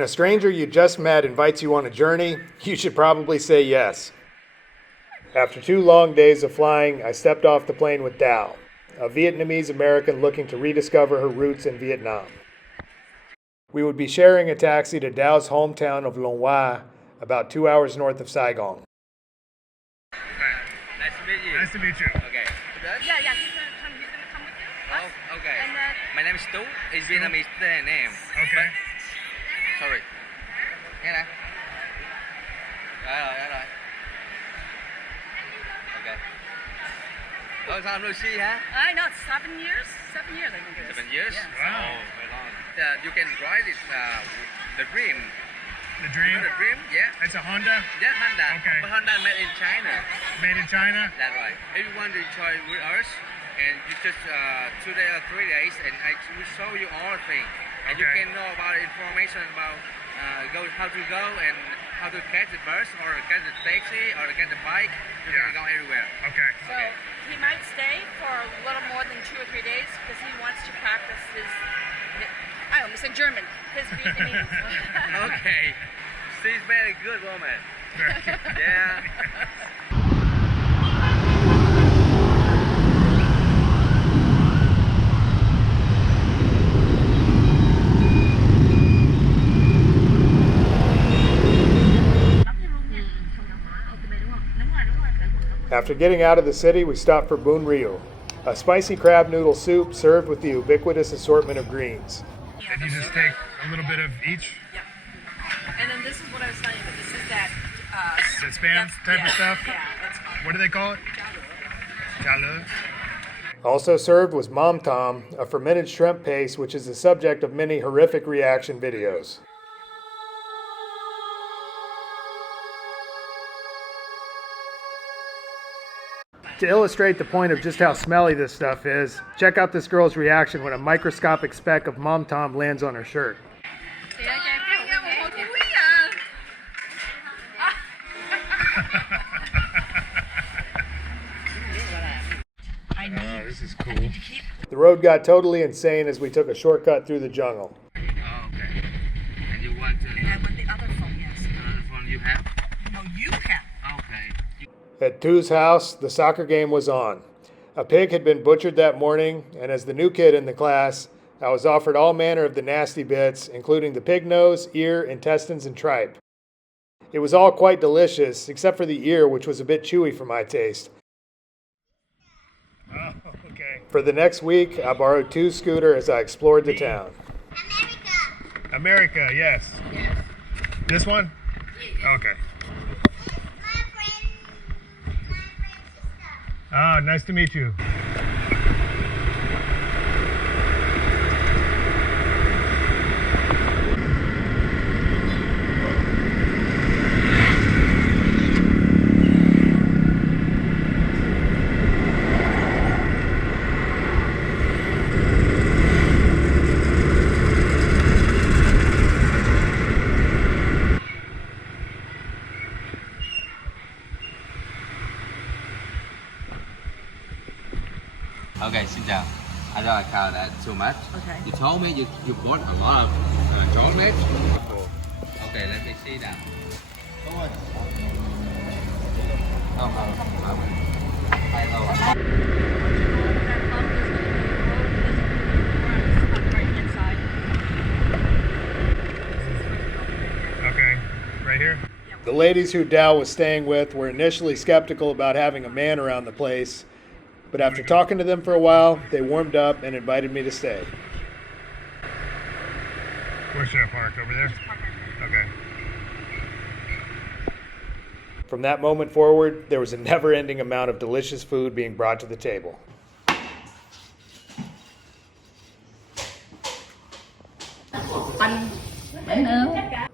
When a stranger you just met invites you on a journey, you should probably say yes. After 2 long days of flying, I stepped off the plane with Dao, a Vietnamese American looking to rediscover her roots in Vietnam. We would be sharing a taxi to Dao's hometown of Long Hòa, about 2 hours north of Saigon. Nice to meet you. Nice to meet you. Okay. Yeah, he's gonna come with you. Oh, okay. And My name is Tu. It's Vietnamese name. Okay. Sorry. Nghe nè. Rồi. Okay. Long time no see, huh? I know, it's 7 years. 7 years, I think it is. 7 years? Yeah. Wow. Oh, very long. You can ride it, the Dream. The Dream? You know the Dream? Yeah. It's a Honda? Yeah, Honda. Okay. But Honda made in China. Made in China? That's right. If you want to try with us, and you just 2 days or 3 days, and we show you all things, and you Okay. can know about information about how to go and how to catch the bus or catch the taxi or get the bike. You can go everywhere. Okay. So he might stay for a little more than 2 or 3 days because he wants to practice his, I almost said German, his Vietnamese. Okay. She's very good woman. Very good. Yeah. After getting out of the city, we stopped for Bún Riêu, a spicy crab noodle soup served with the ubiquitous assortment of greens. And you just take a little bit of each? Yeah. And then this is what I was telling you, this is that... That Spam type of stuff? Yeah, that's called... What do they call it? Chalo. Also served was Mom Tom, a fermented shrimp paste which is the subject of many horrific reaction videos. To illustrate the point of just how smelly this stuff is, check out this girl's reaction when a microscopic speck of Mom Tom lands on her shirt. Oh, this is cool. The road got totally insane as we took a shortcut through the jungle. Oh, okay. And you want to... And I want the other phone, yes. Another phone you have? No, you have. Okay. At Tu's house, the soccer game was on. A pig had been butchered that morning, and as the new kid in the class, I was offered all manner of the nasty bits, including the pig nose, ear, intestines, and tripe. It was all quite delicious, except for the ear, which was a bit chewy for my taste. Oh, okay. For the next week, I borrowed Tu's scooter as I explored the town. America, yes. This one? Okay. Ah, nice to meet you. Okay, xin chào. I don't account that too much. Okay. You told me you bought a lot of chocolate. Okay, let me see now. Okay, right here? The ladies who Dao was staying with were initially skeptical about having a man around the place, but after talking to them for a while, they warmed up and invited me to stay. Where should I park? Over there? Okay. From that moment forward, there was a never-ending amount of delicious food being brought to the table.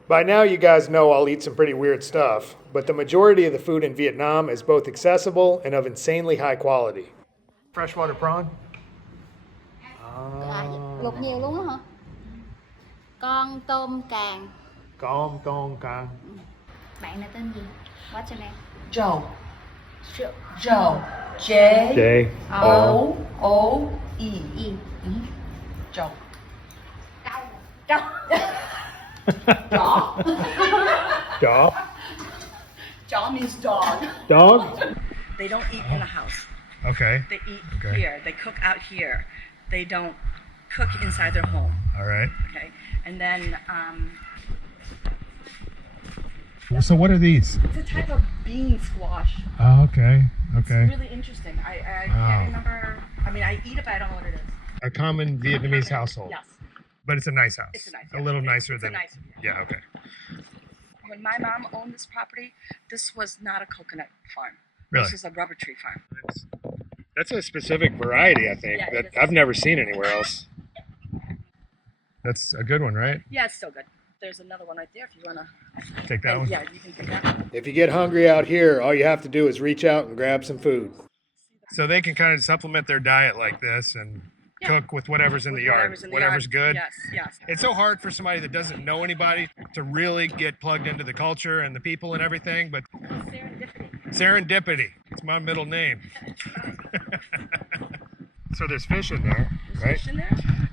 By now, you guys know I'll eat some pretty weird stuff, but the majority of the food in Vietnam is both accessible and of insanely high quality. Freshwater prawn? Luộc nhiều luôn á hả? Con tôm càng. Con tôm càng. Bạn là tên gì? What's your name? Joe. Joe. J. J. O. O. E. E. Joe. Trâu. Chó. Dog? Chó means dog. Dog? They don't eat in the house. Okay. They eat Okay. here. They cook out here. They don't cook inside their home. All right. Okay. And then So what are these? it's a type of bean squash. Oh, okay. It's Okay. really interesting. I Wow. can't remember. I mean, I eat it, but I don't know what it is. A common Vietnamese household. Yes. But it's a nice house. It's a nice A house. little It's- nicer it's a than. nice- Yeah. Okay. When my mom owned this property, this was not a coconut farm. Really? This was a rubber tree farm. That's a specific variety, I think, Yeah, it that is. I've never seen anywhere else. That's a good one, right? Yeah, it's still good. There's another one right there if you wanna. Take that one. Yeah, you can take that one. If you get hungry out here, all you have to do is reach out and grab some food. So they can kind of supplement their diet like this and Yeah. cook with whatever's in the yard. Whatever's yard. good. Yes, yes. It's so hard for somebody that doesn't know anybody to really get plugged into the culture and the people and everything, but serendipity. It's my middle name. So there's fish in there, right? Fish in there?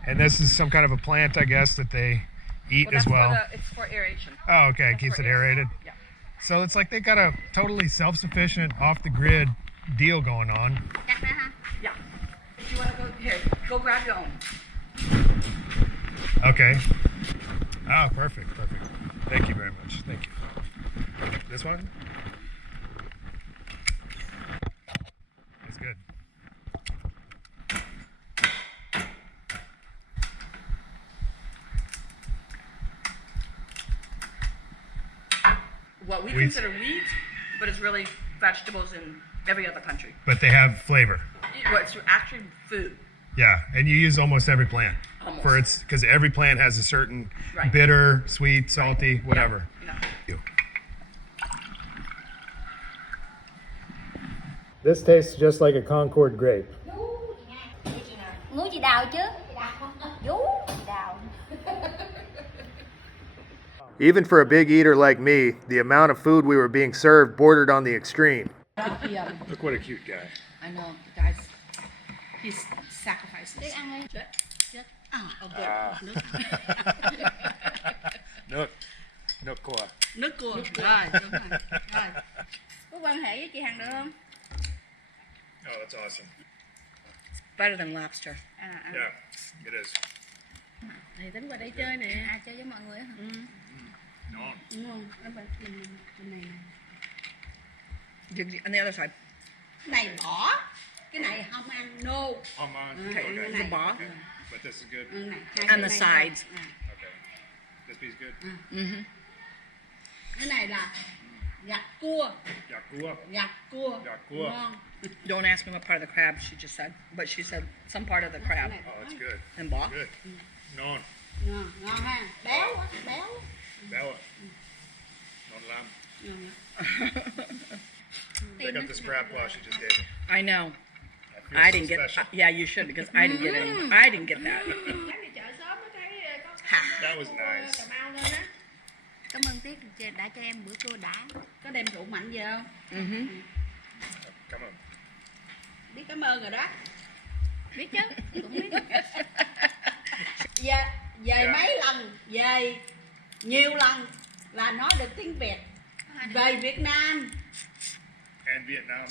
And this is some kind of a plant, I guess, that they eat as that's well. it's for aeration. Oh, okay. It That's keeps for it aerated. Yeah. So it's like they got a totally self-sufficient, off-the-grid deal going on. Yeah. If you want to go here, go grab your own. Okay. Oh, perfect. Thank you very much. Thank you. This one? It's good. What we Wheat. consider wheat, but it's really vegetables in every other country. But they have flavor. Well, it's actually food. Yeah, and you use almost every plant. Almost. For its, because every plant has a certain Right. bitter, sweet, salty, whatever. Yeah. You. This tastes just like a Concord grape. Muốn chị đào chứ? Vú chị đào. Even for a big eater like me, the amount of food we were being served bordered on the extreme. Look what a cute guy. I know, the guy's, he's sacrifices. Tiếc ăn đi. Nước cua. Nước cua. Rồi, đúng rồi. Rồi. Có quan hệ với chị Hằng được không? Oh, that's awesome. Better than lobster. Yeah, it is. Thì tính qua đây chơi nè. À chơi với mọi người hả? No. Đúng không? Ở bên này. On the other side. Này bỏ. Cái này không ăn. No. Come on. Okay, Okay. the bar. Okay. But this is good. Này, And the sides. Okay. This piece good. Mm-hmm. Cái này là gạch cua. Yak cua. Gạch cua. Gạch cua. Ngon. Don't ask me what part of the crab she just said, but she said some part of the crab. Oh, it's good. And bó. Good. Non. Ngon, ngon ha. Béo á, béo. Bella. Non lamb. Ngon. I got this crab claw she just gave me. I know. I feel I so didn't get. special. Yeah, you should because I didn't get any. I didn't get that. That was nice. Cảm ơn Tiết đã cho em bữa cua đã. Có đem rượu mạnh về không? Mm-hmm. Come on. Biết cảm ơn rồi đó. Biết chứ? Cũng biết. Về Dạ. mấy lần, về nhiều lần là nói được tiếng Việt. Về Việt Nam And Vietnam.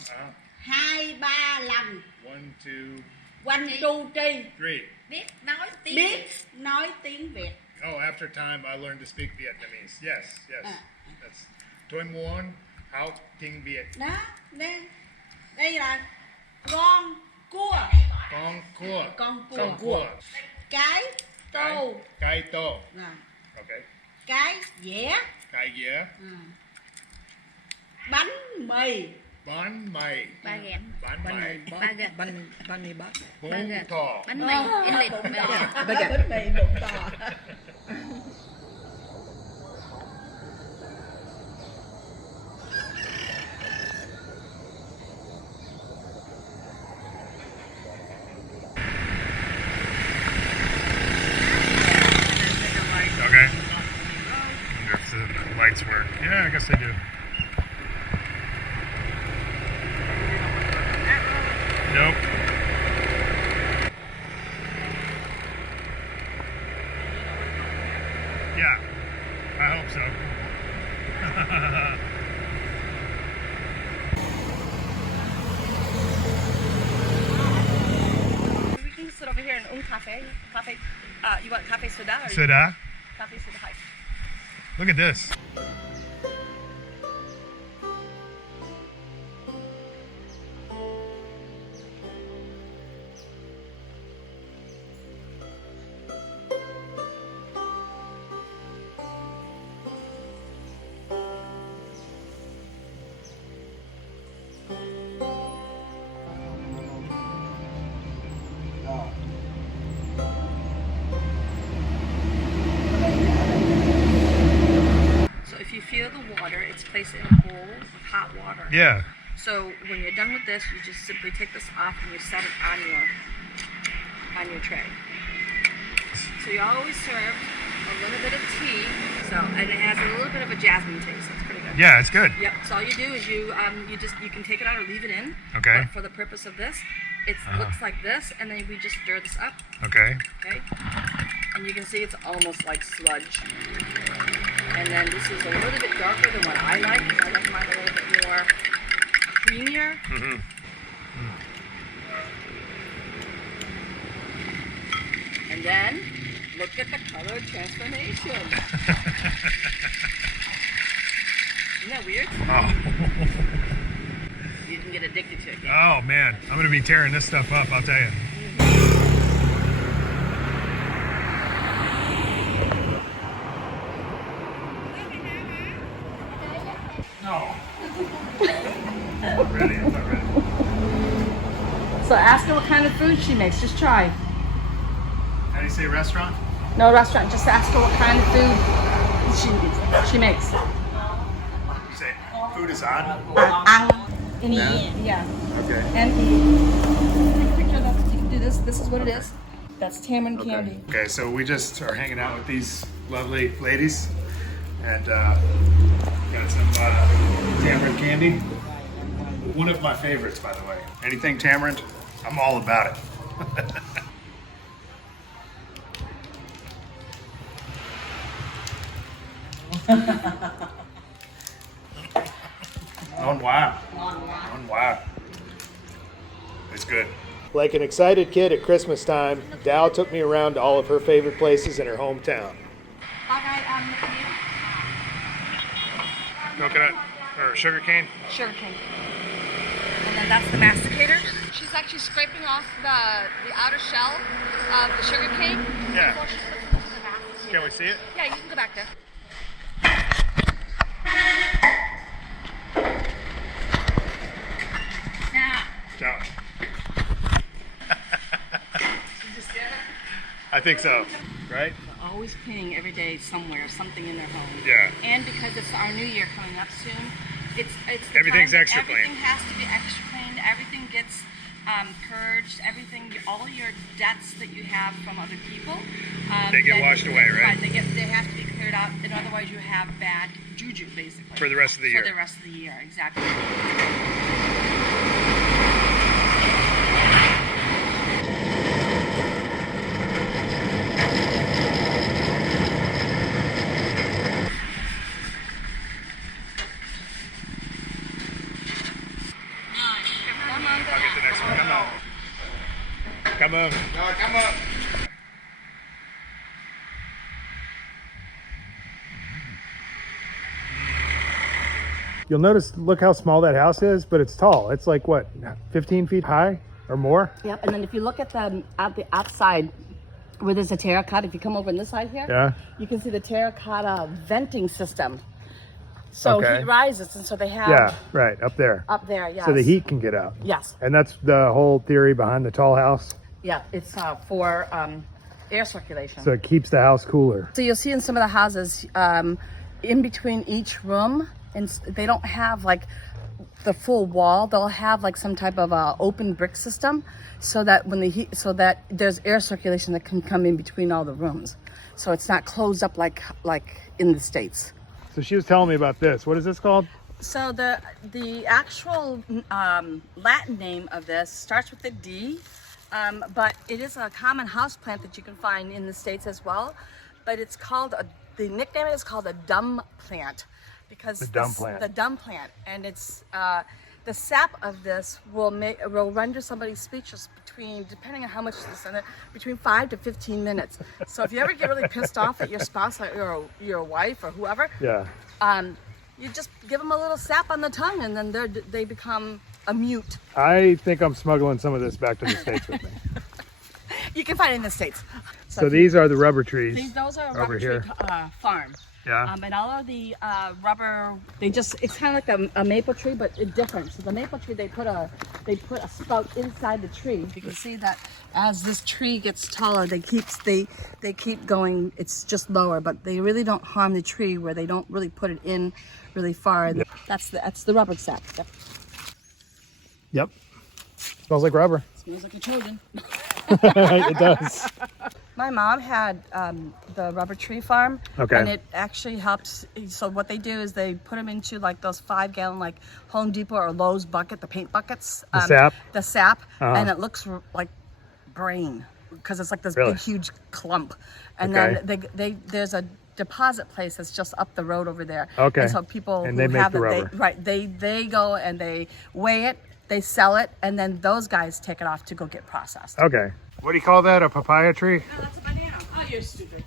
2-3 lần. 1, 2, Quanh tu tri 3. Biết nói tiếng biết nói tiếng Việt. Oh, after time, I learned to speak Vietnamese. Yes, yes. Ah. That's. Tôi muốn học tiếng Việt. Đó, đây là con cua. Con cua. Con cua. Con cua. Cái tô. Cái tô. Rồi. Okay. Cái dẻ. Cái dĩa. Bánh mì. Bánh mì. ba ghẹn. Bánh mì. Banh mì bó. Bún thọ. Bánh mì. Em liệt Bụng mì. to. Bánh mì bụng to. Okay. Wonder if the lights work. Yeah, I guess they do. Nope. You want cafe soda? Or Soda. Cafe soda. Hi. Look at this. So if you feel the water, it's placed in a bowl with hot water. Yeah. So when you're done with this, you just simply take this off and you set it on your tray. So you always serve a little bit of tea. So and it has a little bit of a jasmine taste. It's pretty good. Yeah, it's good. Yep. So all you do is you can take it out or leave it in. Okay. But for the purpose of this, it looks like this, and then we just stir this up. Okay. Okay. And you can see it's almost like sludge. And then this is a little bit darker than what I like. I like mine a little bit more creamier. Mm-hmm. And then look at the color transformation. Isn't that weird? Oh. You can get addicted to it. Oh man, I'm gonna be tearing this stuff up. I'll tell you. No. I'm not ready. I'm not ready. So ask her what kind of food she makes. Just try. How do you say restaurant? No restaurant. Just ask her what kind of food she makes. You say food is on? Yeah. Okay. And take a picture of that. You can do this. This is what it is. That's tamarind candy. Okay, so we just are hanging out with these lovely ladies, and got some tamarind candy. One of my favorites, by the way. Anything tamarind, I'm all about it. Longwa. Longwa. It's good. Like an excited kid at Christmas time, Dal took me around to all of her favorite places in her hometown. Coconut or sugar cane? Sugar cane. And then that's the masticator. She's actually scraping off the outer shell of the sugar cane. Yeah. Before she puts it into the masticator. Can we see it? Yeah, you can go back there. No. I think so. Right? We're always cleaning every day somewhere, something in their home. Yeah. And because it's our new year coming up soon, it's the Everything's time that extra clean. Everything has to be extra cleaned. Everything gets purged. Everything, all your debts that you have from other people, They get washed away, right? They have to be cleared out, and otherwise you have bad juju, basically. For the rest of the year. For the rest of the year, exactly. I'll get the next one. Come on. Come on. No, come on. You'll notice, look how small that house is, but it's tall. It's like what, 15 feet high or more? Yep, and then if you look at the outside where there's a terracotta, if you come over on this side here, Yeah. you can see the terracotta venting system. So Okay. heat rises, and so they have Yeah, right, up there. up there, yes. So the heat can get out. Yes, And that's the whole theory behind the tall house. yeah, it's for air circulation. So it keeps the house cooler. So you'll see in some of the houses, in between each room, and they don't have like the full wall. They'll have like some type of open brick system, so that when the heat, so that there's air circulation that can come in between all the rooms, so it's not closed up like in the States. So she was telling me about this. What is this called? So the actual Latin name of this starts with a D, but it is a common house plant that you can find in the States as well. But it's called the nickname is called a dumb plant, because The dumb plant. The dumb plant, and the sap of this will render somebody speechless depending on how much is in it, between 5 to 15 minutes. So if you ever get really pissed off at your spouse or your wife or whoever, Yeah. you just give them a little sap on the tongue, and then they become a mute. I think I'm smuggling some of this back to the States with me. You can find it in the States. So these are the rubber trees. Those are a over rubber here. tree farm. Yeah. And all of the rubber, it's kind of like a maple tree, but it's different. So the maple tree, they put a spout inside the tree. You can see that as this tree gets taller, they keep going. It's just lower, but they really don't harm the tree where they don't really put it in really far. Yep. That's the rubber sap. Yep. Yep. Smells like rubber. Smells like a Trojan. It does. My mom had the rubber tree farm, Okay. and it actually helps. So what they do is they put them into like those 5-gallon like Home Depot or Lowe's bucket, the paint buckets. The sap? The sap, Uh-huh. and it looks like brain because it's like this Really? big huge clump. And Okay. then there's a deposit place that's just up the road over there. Okay. And so people And who they make have the it, rubber. they go and they weigh it, they sell it, and then those guys take it off to go get processed. Okay. What do you call that? A papaya tree? No, that's a banana. Oh, you're stupid.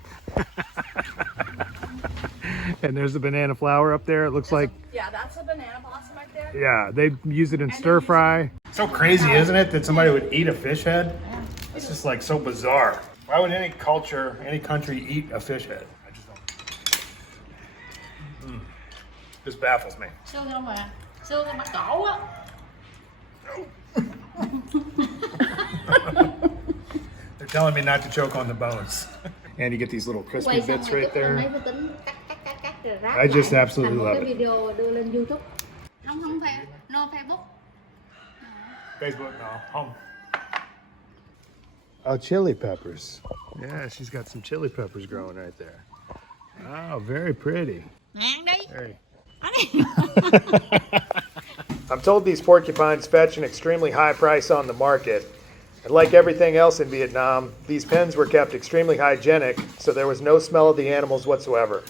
And there's the banana flower up there. It looks like, Yeah, that's a banana blossom right there. yeah, they use it in stir fry. So crazy, isn't it, that somebody would eat a fish head? It's just like so bizarre. Why would any culture, any country eat a fish head? I just don't. This baffles me. Xương không à? Xương hay bắt cổ á? They're telling me not to choke on the bones. And you get these little crispy Quay xong bits rồi right cứ lấy there. cái tính cắt rồi ráp I just lại. absolutely Thành một love cái it. video đưa lên YouTube. Không no Facebook. Facebook, no, home. Oh, chili peppers. Yeah, she's got some chili peppers growing right there. Oh, very pretty. Ăn đi. Very. Ăn đi. I'm told these porcupines fetch an extremely high price on the market. And like everything else in Vietnam, these pens were kept extremely hygienic, so there was no smell of the animals whatsoever.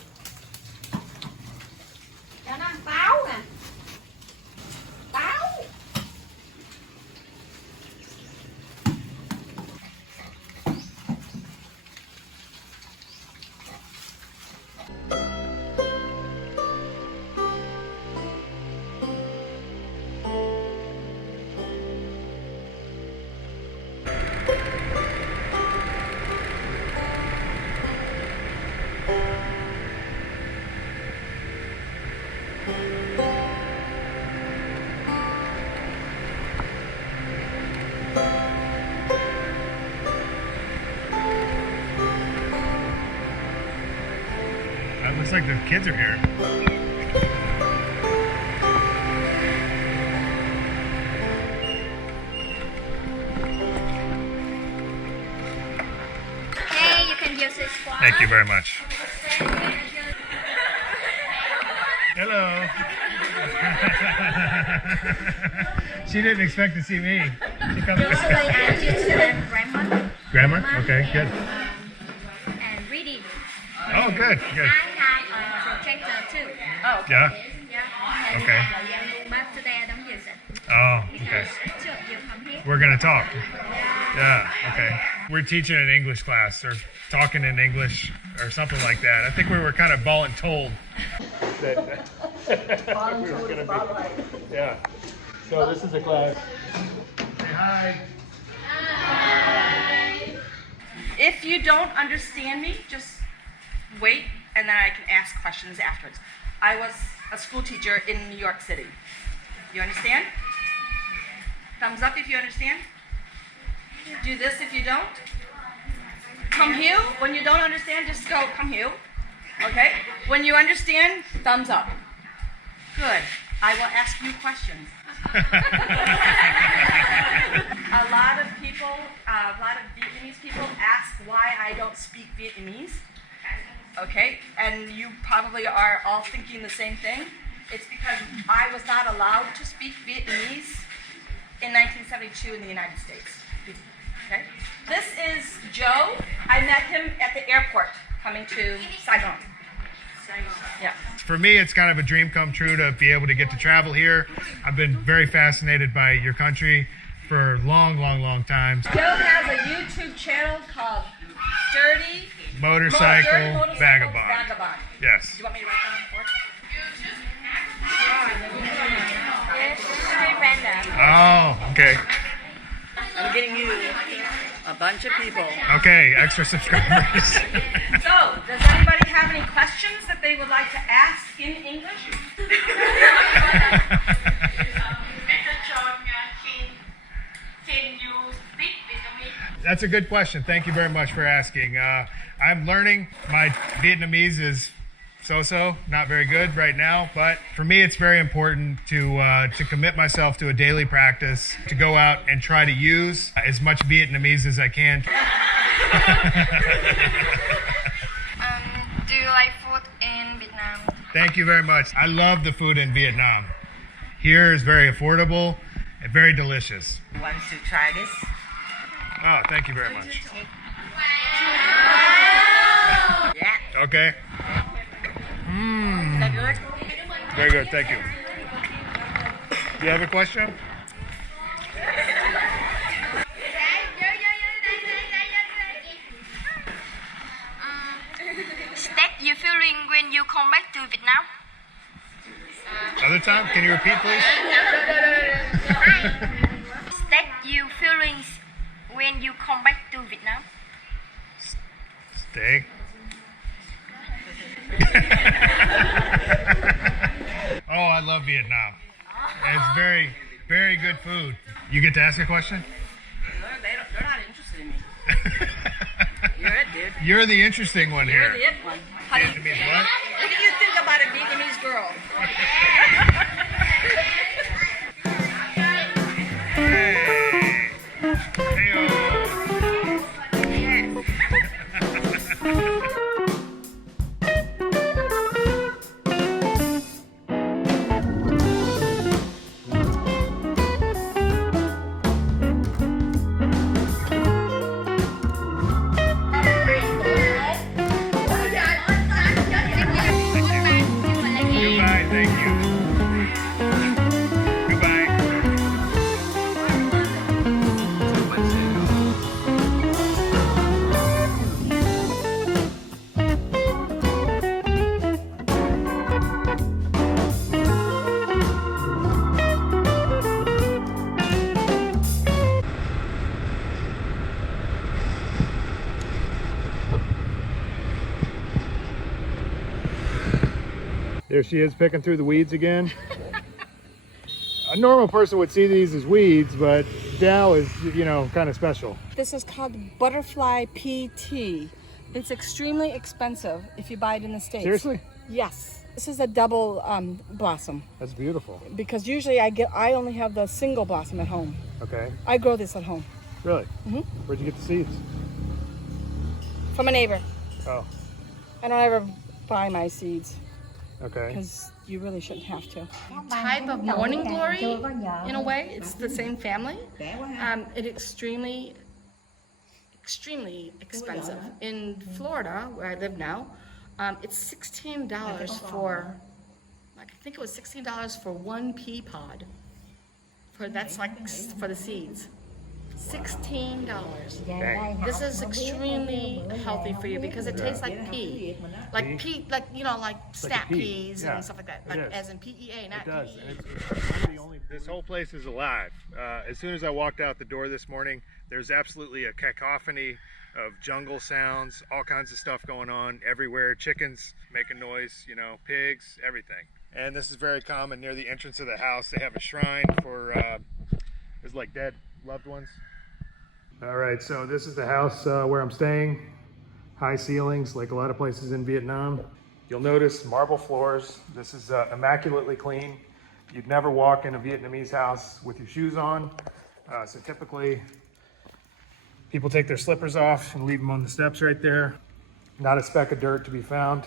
Cho nó ăn táo nè. Táo. It looks like the kids are here. Okay, you can use this one. Thank you very much. Hello. She didn't expect to see me. She comes Mostly I use grammar Grammar? Okay, good. and reading. Oh, good, good. I have a projector too. Oh, okay. Yeah? Yeah. And Okay. thời gian luôn, but today I don't use it. Oh, okay. Sure, you come here. We're gonna talk. Yeah, okay. We're teaching an English class or talking in English or something like that. I think we were kind of voluntold that we were gonna be. Yeah. So this is a class. Say hi. If you don't understand me, just wait and then I can ask questions afterwards. I was a school teacher in New York City. You understand? Thumbs up if you understand. Do this if you don't. Come here. When you don't understand, just go, come here. Okay? When you understand, thumbs up. Good. I will ask you questions. A lot of Vietnamese people ask why I don't speak Vietnamese. Okay? And you probably are all thinking the same thing. It's because I was not allowed to speak Vietnamese in 1972 in the United States. Okay? This is Joe. I met him at the airport coming to Saigon. Yeah. for me, it's kind of a dream come true to be able to get to travel here. I've been very fascinated by your country for a long time. Joe has a YouTube channel called Dirty Motorcycle Vagabond. Vagabond. Yes. Do you want me to write down the board? Oh, okay. I'm getting you a bunch of people. Okay, extra subscribers. So, does anybody have any questions that they would like to ask in English? Can you speak Vietnamese? That's a good question. Thank you very much for asking. I'm learning. My Vietnamese is so-so, not very good right now, but for me it's very important to commit myself to a daily practice, to go out and try to use as much Vietnamese as I can. Do you like food in Vietnam? Thank you very much. I love the food in Vietnam. Here is very affordable and very delicious. Want to try this? Oh, thank you very much. Yeah. Okay. Is that good? Very good, thank you. Do you have a question? State you feeling when you come back to Vietnam? Other time? Can you repeat, please? State you feelings when you come back to Vietnam? Stay. Oh, I love Vietnam. It's very, very good food. You get to ask a question? They're not interested in me. You're it, dude. You're the interesting one You're here. the it one. How do you, Vietnamese what? what do you think about a Vietnamese girl? Hey. Heyo. Goodbye, thank you. Goodbye. There she is picking through the weeds again. A normal person would see these as weeds, but Dow is, you know, kind of special. This is called butterfly pea tea. It's extremely expensive if you buy it in the States. Seriously? Yes. This is a double blossom That's beautiful. because usually I only have the single blossom at home. Okay. I grow this at home Really? Mhm. Where'd you get the seeds? from a neighbor. Oh, I don't ever buy my seeds okay. because you really shouldn't have to. Type of morning glory, in a way, it's the same family. It's extremely expensive. In Florida, where I live now, it's $16 for, like, I think it was $16 for one pea pod. That's like for the seeds. $16. This is extremely healthy for you because it tastes like pea. Like pea, like, you know, like snap pea. peas Yeah, and stuff like that. it Like is. as in PEA, not It does. PEA. And it's the only, this whole place is alive. As soon as I walked out the door this morning, there's absolutely a cacophony of jungle sounds, all kinds of stuff going on everywhere. Chickens making noise, you know, pigs, everything. And this is very common near the entrance of the house. They have a shrine for, there's like dead loved ones. All right, so this is the house where I'm staying. High ceilings, like a lot of places in Vietnam. You'll notice marble floors. This is immaculately clean. You'd never walk in a Vietnamese house with your shoes on. So typically, people take their slippers off and leave them on the steps right there. Not a speck of dirt to be found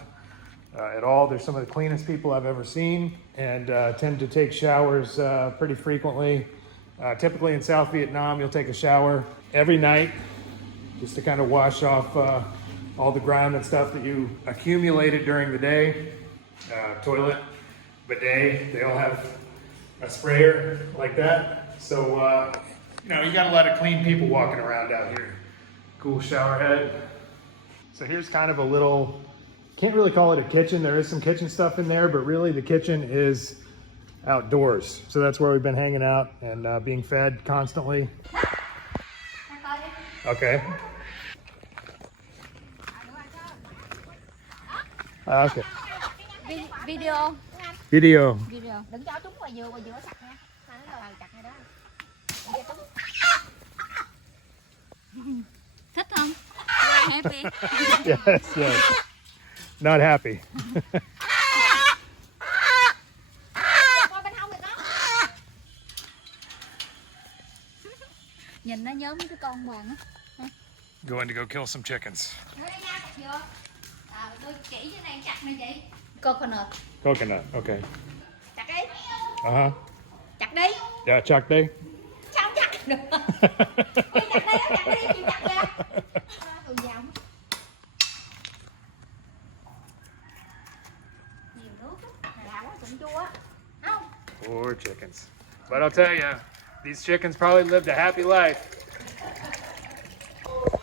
at all. They're some of the cleanest people I've ever seen and tend to take showers pretty frequently. Typically in South Vietnam, you'll take a shower every night just to kind of wash off all the grime and stuff that you accumulated during the day. toilet, bidet. They all have a sprayer like that. So, you know, you got a lot of clean people walking around out here. Cool shower head. So here's kind of a little, can't really call it a kitchen. There is some kitchen stuff in there, but really the kitchen is outdoors. So that's where we've been hanging out and being fed constantly. Okay. Okay. Video. Video. Video. Đừng cho chúng vào vừa sạch nha. Nó là chặt ngay đó. Thích không? Happy. Yes, yes. Not happy. Nhìn nó giống cái con vàng á. Going to go kill some chickens. Tôi chỉ cái này chặt này chị. Coconut. Coconut, okay. Chặt đi. Uh-huh. Chặt đi. Yeah, chuck đi. Sao không chặt được? Ôi, chặt đi, chị chặt kìa. Tụi giàu. Nhiều nước á, gạo á, cũng chua á. Không? Poor chickens. But I'll tell you, these chickens probably lived a happy life.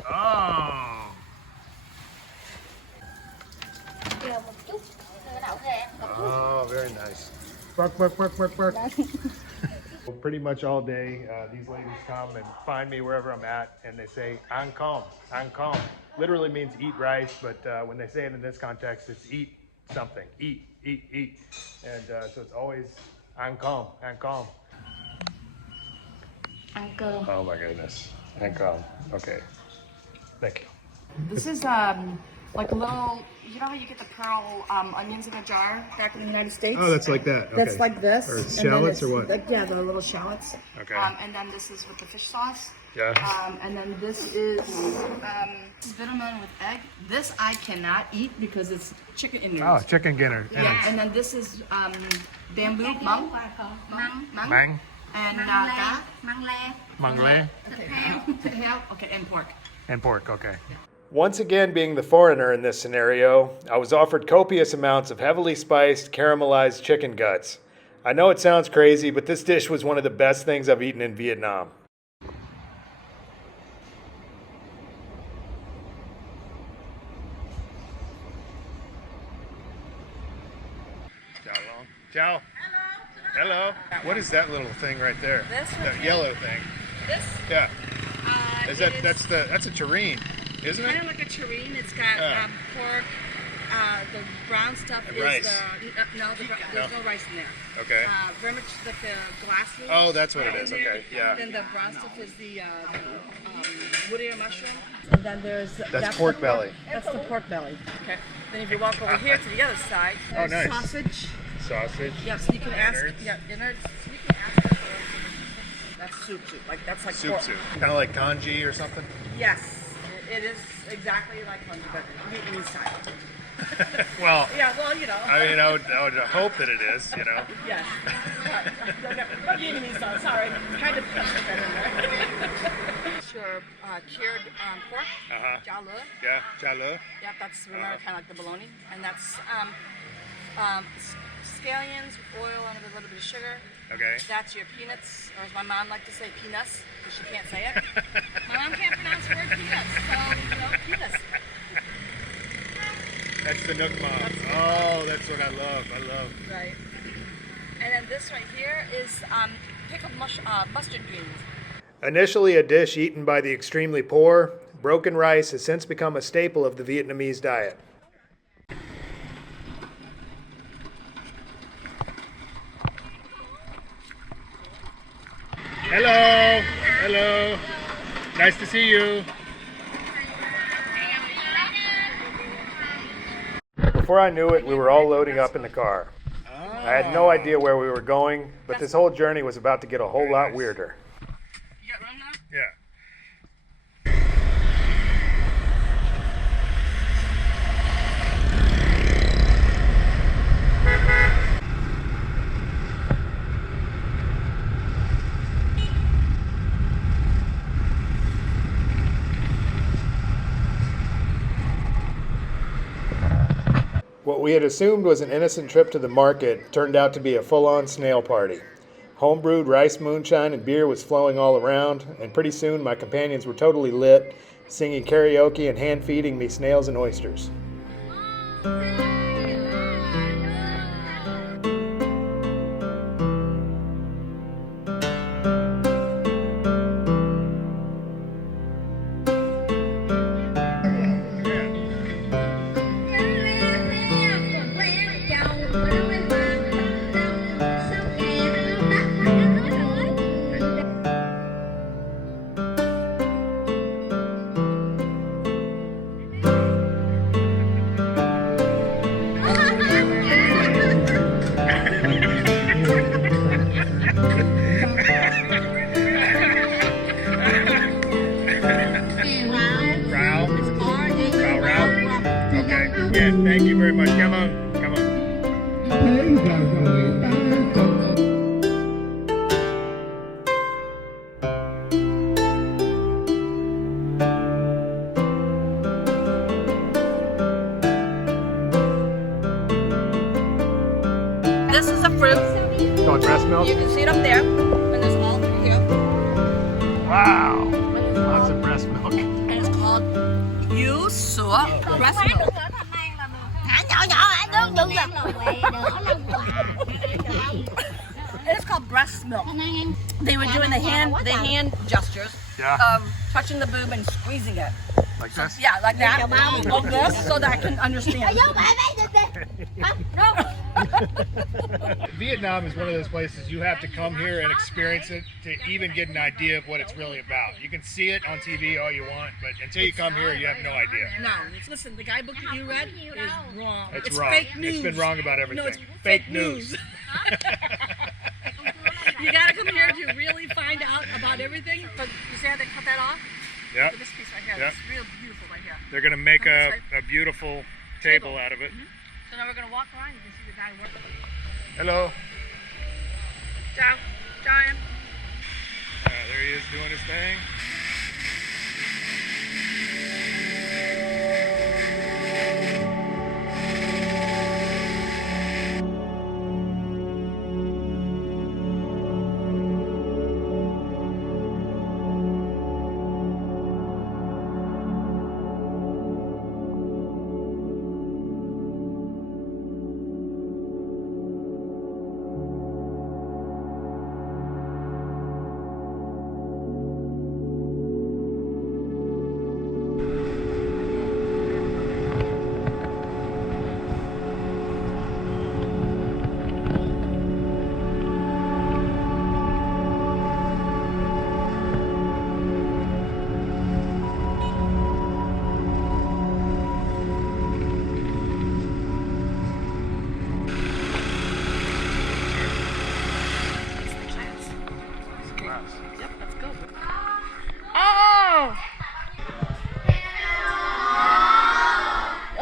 Oh. Một chút. Đậu kìa. Oh, very nice. Bark, bark, bark, bark, bark. Well, pretty much all day, these ladies come and find me wherever I'm at, and they say, "Ăn cơm, ăn cơm." Literally means eat rice, but when they say it in this context, it's eat something, eat, eat, eat. And so it's always ăn cơm, ăn cơm. Ăn cơm. Oh my goodness, ăn cơm. Okay, thank you. This is like a little, you know how you get the pearl onions in a jar back in the United States? Oh, that's like that. Okay. That's like this. Or and then shallots or it's- what? Like, yeah, the little shallots. Okay. And then this is with the fish sauce. Yeah. And then this is vitamin with egg. This I cannot eat because it's chicken innards. Oh, chicken dinner. Yeah, and then this is bamboo măng. Măng. Mang. And cá. Măng le. Mang le. Thịt heo. Okay, and pork. And pork, okay. Once again, being the foreigner in this scenario, I was offered copious amounts of heavily spiced, caramelized chicken guts. I know it sounds crazy, but this dish was one of the best things I've eaten in Vietnam. Ciao. Hello. What is that little thing right there? This That yellow thing. This Yeah. Is that that's a terrine, isn't kind it? of like a terrine. It's got pork. The brown stuff is rice. there's no rice in there. Okay. Very much like the glasses. Oh, that's what it is. Okay. Yeah. Then the brown stuff is the wood ear mushroom. And then there's That's pork belly. That's the pork belly. Okay. Then if you walk over here to the other side, Oh, there's nice. sausage. Sausage. Yeah, so you can ask. Innards. Yeah, innards. So you can ask her for. That's soup. Like that's like Soup pork. soup. Kind of like congee or something. Yes, it is exactly like congee, but Vietnamese style. Well, Yeah, well, you know. I mean, I would hope that it is, you know. Yes. Not Vietnamese style, sorry. Kind of pepper that in there. Sure, cured pork. Uh-huh. Chao le. Yeah. Chả lỡ. Yeah, that's remember kind of like the bologna. And that's scallions, oil, and a little bit of sugar. Okay. That's your peanuts, or as my mom liked to say, peanuts, because she can't say it. My mom can't pronounce the word peanuts, so, you know, peanuts. That's the nook mom. Oh, that's what I love. I love. Right. And then this right here is pickled mustard greens. Initially a dish eaten by the extremely poor, broken rice has since become a staple of the Vietnamese diet. Hello. Hello. Nice to see you. Before I knew it, we were all loading up in the car. I had no idea where we were going, but this whole journey was about to get a whole lot weirder. You got room now? Yeah. What we had assumed was an innocent trip to the market turned out to be a full-on snail party. Homebrewed rice moonshine and beer was flowing all around, and pretty soon my companions were totally lit, singing karaoke and hand-feeding me snails and oysters. Thank you very much. Come on, come on. This is a fruit. Oh, breast milk? You can see it up there, and there's all through here. Wow. Lots of breast milk. And it's called yusu breast milk. It's called breast milk. They were doing the hand gestures of touching the boob and squeezing it. Like this? Yeah, like that. Like this, so that I can understand. Vietnam is one of those places you have to come here and experience it to even get an idea of what it's really about. You can see it on TV all you want, but until you come here, you have no idea. No, listen, the guidebook that you read is wrong. It's wrong. Fake news. It's been wrong about everything. No, it's fake news. You gotta come here to really find out about everything. But you see how they cut that off? Yeah. This piece right here, Yep. it's real beautiful right here. They're going to make a beautiful table out of it. So now we're gonna walk around. You can see the guy working. Hello. Ciao, Giant. There he is doing his thing.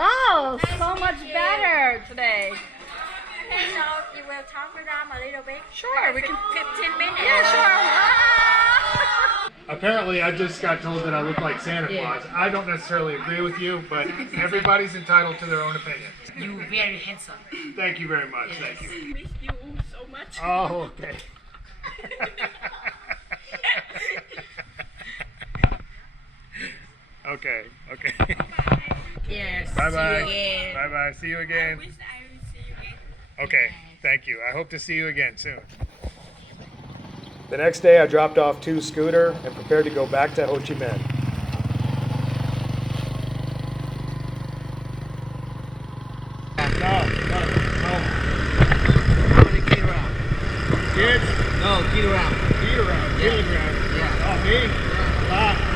Oh, so much better today. Okay, so you will talk with them a little bit. Sure, we can. 15 minutes. Yeah, sure. Apparently, I just got told that I look like Santa Claus. I don't necessarily agree with you, but everybody's entitled to their own opinion. You very handsome. Thank you very much. Thank you. Miss you so much. Oh, okay. Okay, okay. Yes. Bye-bye. See you again. Bye-bye. See you again. Wish I will see you again. Okay, thank you. I hope to see you again soon. The next day, I dropped off 2 scooter and prepared to go back to Ho Chi Minh. No. Get around. Kids? No, get around. Feet around. Feeling around. Yeah. Oh, me? Ah.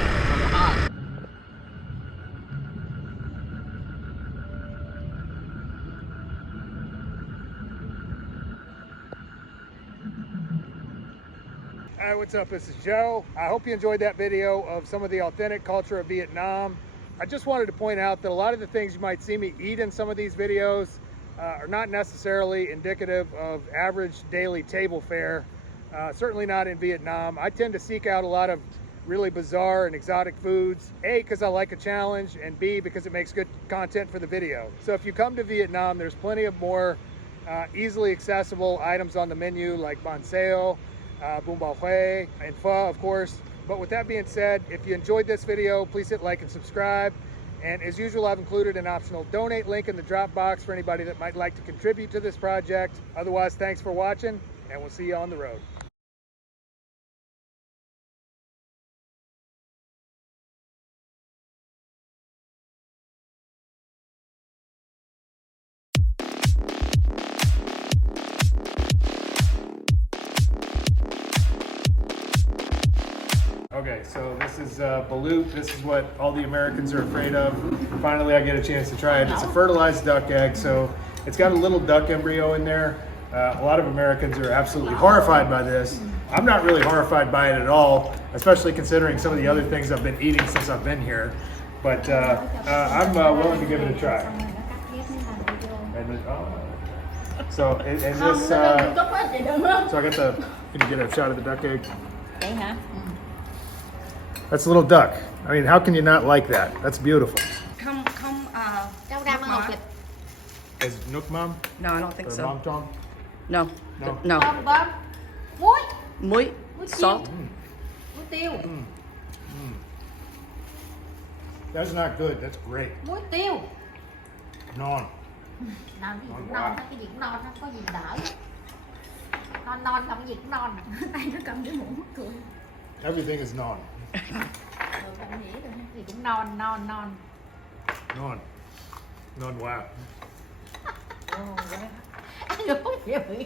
Hi, what's up? This is Joe. I hope you enjoyed that video of some of the authentic culture of Vietnam. I just wanted to point out that a lot of the things you might see me eat in some of these videos are not necessarily indicative of average daily table fare. Certainly not in Vietnam. I tend to seek out a lot of really bizarre and exotic foods. A, because I like a challenge, and B, because it makes good content for the video. So if you come to Vietnam, there's plenty of more easily accessible items on the menu like bánh xèo, bún bò Huế, and pho, of course. But with that being said, if you enjoyed this video, please hit like and subscribe. And as usual, I've included an optional donate link in the drop box for anybody that might like to contribute to this project. Otherwise, thanks for watching, and we'll see you on the road. Okay, so this is balut. This is what all the Americans are afraid of. Finally, I get a chance to try it. It's a fertilized duck egg, so it's got a little duck embryo in there. A lot of Americans are absolutely horrified by this. I'm not really horrified by it at all, especially considering some of the other things I've been eating since I've been here. But I'm willing to give it a try. And, so, and this, so I got the, can you get a shot of the duck egg? That's a little duck. I mean, how can you not like that? That's beautiful. Is it Nook Mom? No, I don't think Or so. Mom Tom? No. No. No. Muối. Muối. Salt. Muối tiêu. That's not good. That's great. Muối tiêu. Non. Non gì cũng non, cái gì cũng non, không có gì đỡ. Non non không gì cũng non. Tay nó cầm cái muỗng mắc cười. Everything is non. Bạn nghĩ rồi, gì cũng non. Non. Non wow. Ăn được không vậy?